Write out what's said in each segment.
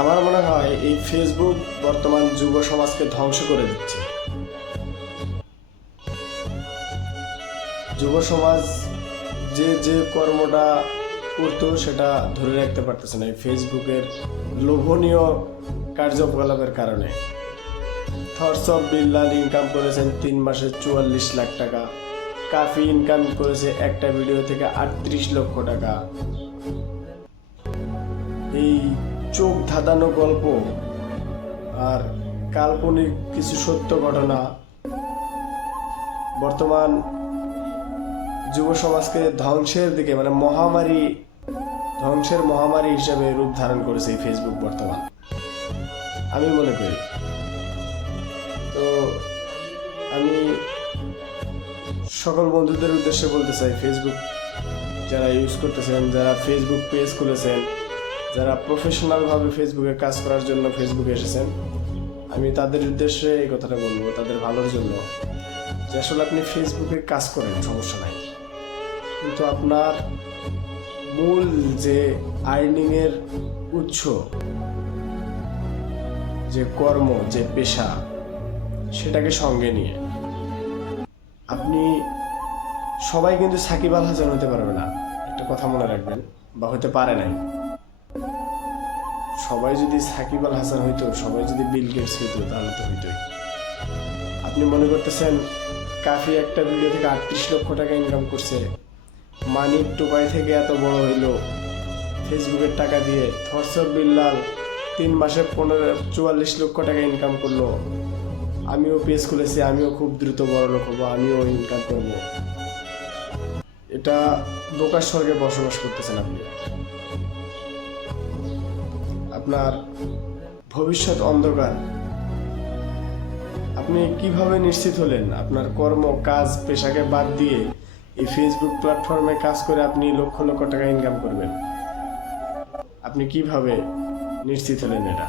আমার মনে হয় এই ফেসবুক বর্তমান যুব সমাজকে ধ্বংস করে দিচ্ছে। যুব সমাজ যে যে কর্মটা করতো সেটা ধরে রাখতে পারতেছে না এই ফেসবুকের লোভনীয় কার্যকলাপের কারণে। থটস অফ বিল্লাল ইনকাম করেছেন 3 মাসে 44 লাখ টাকা। কাফি ইনকাম করেছে একটা ভিডিও থেকে 38 লক্ষ টাকা। এই চোখ ধাঁধানো গল্প আর কাল্পনিক কিছু সত্য ঘটনা বর্তমান যুব সমাজকে ধ্বংসের দিকে, মানে ধ্বংসের মহামারী হিসেবে রূপ ধারণ করেছে এই ফেসবুক বর্তমান, আমি মনে করি। তো আমি সকল বন্ধুদের উদ্দেশ্যে বলতে চাই, ফেসবুক যারা ইউজ করতেছেন, যারা ফেসবুক পেজ খুলেছেন, যারা প্রফেশনালভাবে ফেসবুকে কাজ করার জন্য ফেসবুকে এসেছেন, আমি তাদের উদ্দেশ্যে এই কথাটা বলবো, তাদের ভালোর জন্য, যে আসলে আপনি ফেসবুকে কাজ করেন, সমস্যা নাই, কিন্তু আপনার মূল যে আর্নিংয়ের উৎস, যে কর্ম, যে পেশা, সেটাকে সঙ্গে নিয়ে। আপনি সবাই কিন্তু সাকিব আল হাসান হতে পারবে না, একটা কথা মনে রাখবেন, বা হতে পারে নাই। সবাই যদি সাকিব আল হাসান হইতো, সবাই যদি বিল গেটস হইতো, তাহলে তো হইতোই। আপনি মনে করতেছেন কাফি একটা ভিডিও থেকে 38 লক্ষ টাকা ইনকাম করছে, মানিক টুপাই থেকে এত বড় হইলো ফেসবুকের টাকা দিয়ে, থটস অফ বিল্লাল 3 মাসে 44 লক্ষ টাকা ইনকাম করলো, আমিও পেজ খুলেছি, আমিও খুব দ্রুত বড় লোক হবো, আমিও ইনকাম করব। এটা বোকার স্বর্গে বসবাস করতেছেন আপনি। আপনার ভবিষ্যৎ অন্ধকার। আপনি কিভাবে নিশ্চিত হলেন আপনার কর্ম, কাজ, পেশাকে বাদ দিয়ে এই ফেসবুক প্ল্যাটফর্মে কাজ করে আপনি লক্ষ লক্ষ টাকা ইনকাম করবেন? আপনি কিভাবে নিশ্চিত হলেন এটা,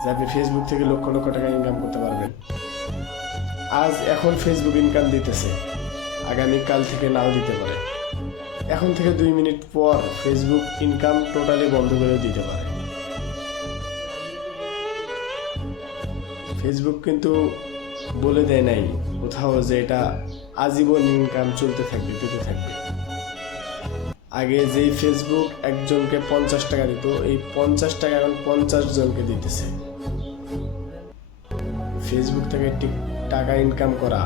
যে আপনি ফেসবুক থেকে লক্ষ লক্ষ টাকা ইনকাম করতে পারবেন? এখন ফেসবুক ইনকাম দিতেছে, আগামীকাল থেকে নাও দিতে পারে। এখন থেকে 2 মিনিট পর ফেসবুক ইনকাম টোটালি বন্ধ করে দিতে পারে। ফেসবুক কিন্তু বলে দেয় নাই কোথাও যে এটা আজীবন ইনকাম চলতে থাকবে, দিতে থাকবে। আগে যেই ফেসবুক একজনকে 50 টাকা দিত, এই 50 টাকা এখন 50 জনকে দিতেছে। ফেসবুক থেকে টাকা ইনকাম করা,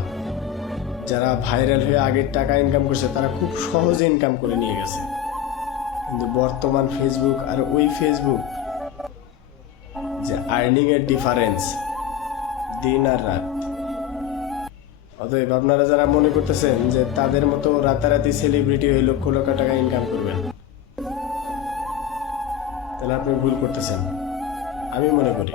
যারা ভাইরাল হয়ে আগের টাকা ইনকাম করছে, তারা খুব সহজে ইনকাম করে নিয়ে গেছে। কিন্তু বর্তমান ফেসবুক আর ওই ফেসবুক, যে আর্নিং এর ডিফারেন্স দিন আর রাত। অতএব আপনারা যারা মনে করতেছেন যে তাদের মতো রাতারাতি সেলিব্রিটি হয়ে লক্ষ লক্ষ টাকা ইনকাম করবেন, তাহলে আপনি ভুল করতেছেন, আমি মনে করি।